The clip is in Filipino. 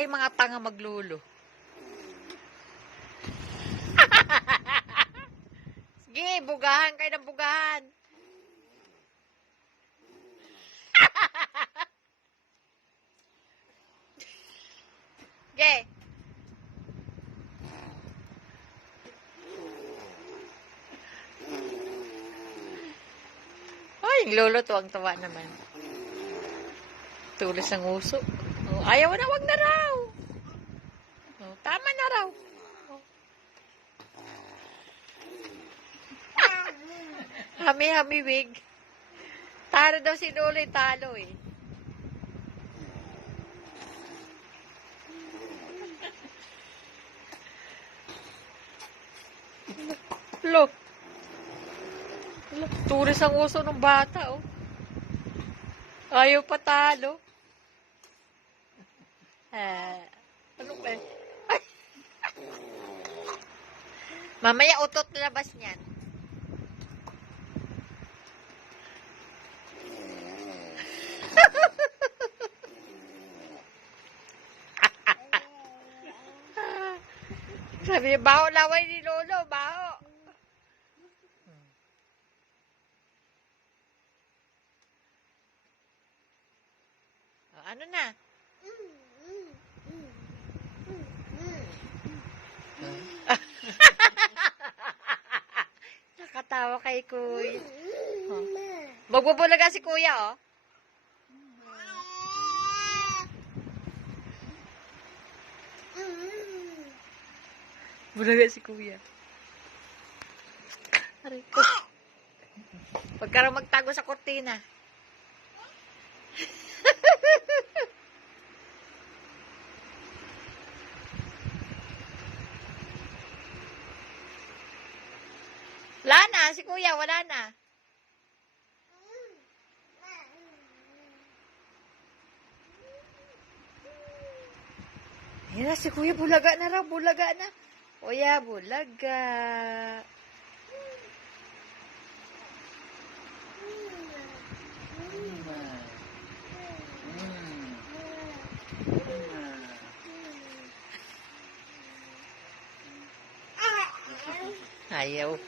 tayo mga tanga maglulo. Sige, bugahan kayo ng bugahan. Sige. Ay, yung lolo tuwang-tuwa naman. Tulis ng uso. Oh, ayaw na, wag na raw. Oh, tama na raw. Oh. Hami-hami wig. Talo daw si lolo, talo eh. Look. Tulis ang uso ng bata, oh. Ayaw patalo. Ano ba? Ay. Mamaya utot labas niyan. Sabi niya, baho laway ni Lolo, baho. Ano na? Nakatawa kay Kuya. Oh. Magbubulaga si Kuya, oh. Bulaga si Kuya. Aray ko. Huwag ka raw magtago sa kortina. Wala na, si Kuya, wala na. Ayan na, si Kuya, bulaga na raw, bulaga na. Kuya, bulaga. Ayaw.